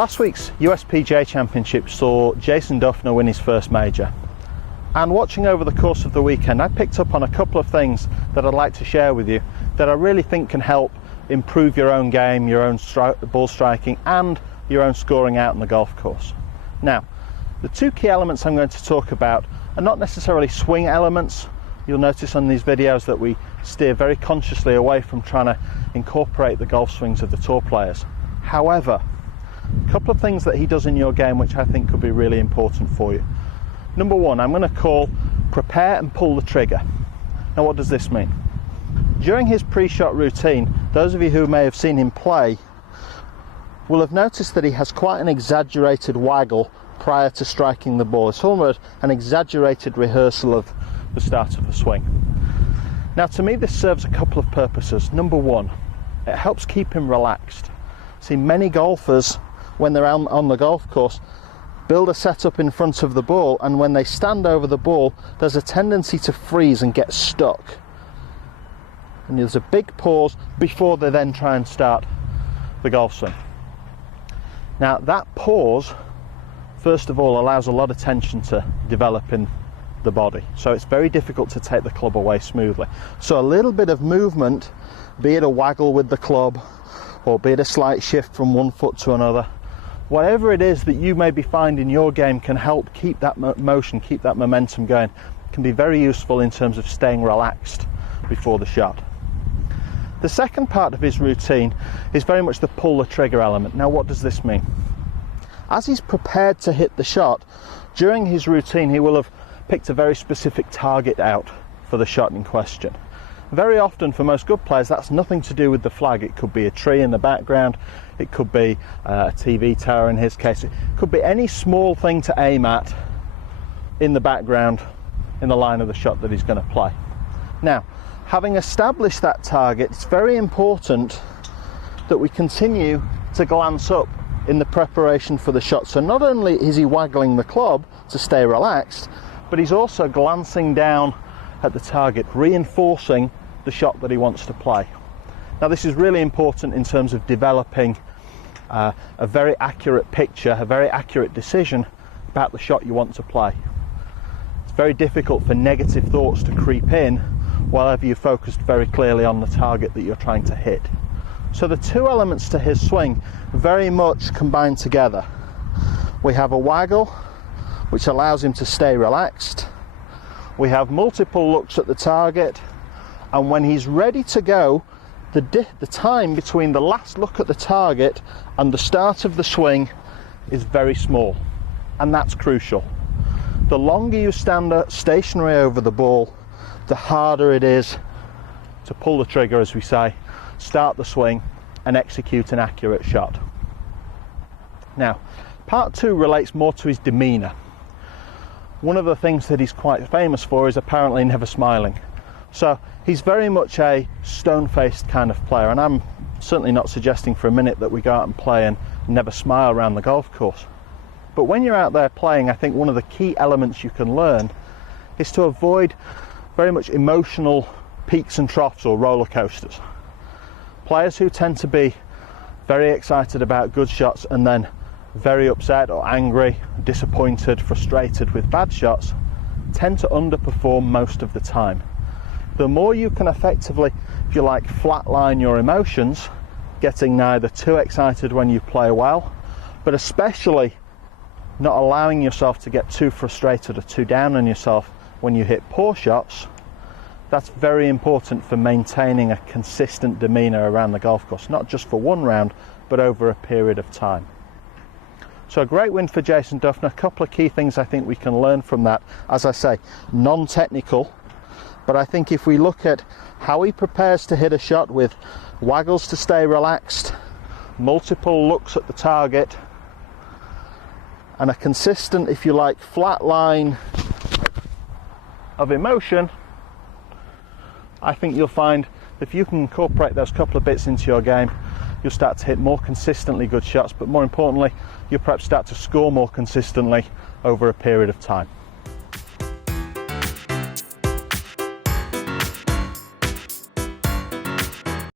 Last week's USPGA Championship saw Jason Dufner win his first major. And watching over the course of the weekend, I picked up on a couple of things that I'd like to share with you that I really think can help improve your own game, your own ball striking and your own scoring out on the golf course. Now, the two key elements I'm going to talk about are not necessarily swing elements. You'll notice on these videos that we steer very consciously away from trying to incorporate the golf swings of the tour players. However, a couple of things that he does in your game which I think could be really important for you. Number one, I'm going to call prepare and pull the trigger. Now, what does this mean? During his pre-shot routine, those of you who may have seen him play will have noticed that he has quite an exaggerated waggle prior to striking the ball. It's almost an exaggerated rehearsal of the start of the swing. Now, to me, this serves a couple of purposes. Number one, it helps keep him relaxed. See, many golfers, when they're on the golf course, build a setup in front of the ball, and when they stand over the ball, there's a tendency to freeze and get stuck. And there's a big pause before they then try and start the golf swing. Now, that pause, first of all, allows a lot of tension to develop in the body. So it's very difficult to take the club away smoothly. So a little bit of movement, be it a waggle with the club, or be it a slight shift from one foot to another, whatever it is that you maybe find in your game can help keep that motion, keep that momentum going, can be very useful in terms of staying relaxed before the shot. The second part of his routine is very much the pull the trigger element. Now, what does this mean? As he's prepared to hit the shot, during his routine he will have picked a very specific target out for the shot in question. Very often, for most good players, that's nothing to do with the flag. It could be a tree in the background, it could be a TV tower in his case, it could be any small thing to aim at in the background in the line of the shot that he's going to play. Now, having established that target, it's very important that we continue to glance up in the preparation for the shot. So not only is he waggling the club to stay relaxed, but he's also glancing down at the target, reinforcing the shot that he wants to play. Now, this is really important in terms of developing a very accurate picture, a very accurate decision about the shot you want to play. It's very difficult for negative thoughts to creep in while you're focused very clearly on the target that you're trying to hit. So the two elements to his swing very much combine together. We have a waggle, which allows him to stay relaxed. We have multiple looks at the target, and when he's ready to go, the time between the last look at the target and the start of the swing is very small, and that's crucial. The longer you stand stationary over the ball, the harder it is to pull the trigger, as we say, start the swing and execute an accurate shot. Now, part two relates more to his demeanour. One of the things that he's quite famous for is apparently never smiling. So he's very much a stone-faced kind of player, and I'm certainly not suggesting for a minute that we go out and play and never smile around the golf course. But when you're out there playing, I think one of the key elements you can learn is to avoid very much emotional peaks and troughs or roller coasters. Players who tend to be very excited about good shots and then very upset or angry, disappointed, frustrated with bad shots tend to underperform most of the time. The more you can effectively, if you like, flatline your emotions, getting neither too excited when you play well, but especially not allowing yourself to get too frustrated or too down on yourself when you hit poor shots, that's very important for maintaining a consistent demeanour around the golf course, not just for one round, but over a period of time. So a great win for Jason Dufner. A couple of key things I think we can learn from that. As I say, non-technical, but I think if we look at how he prepares to hit a shot with waggles to stay relaxed, multiple looks at the target, and a consistent, if you like, flat line of emotion, I think you'll find if you can incorporate those couple of bits into your game, you'll start to hit more consistently good shots, but more importantly, you'll perhaps start to score more consistently over a period of time.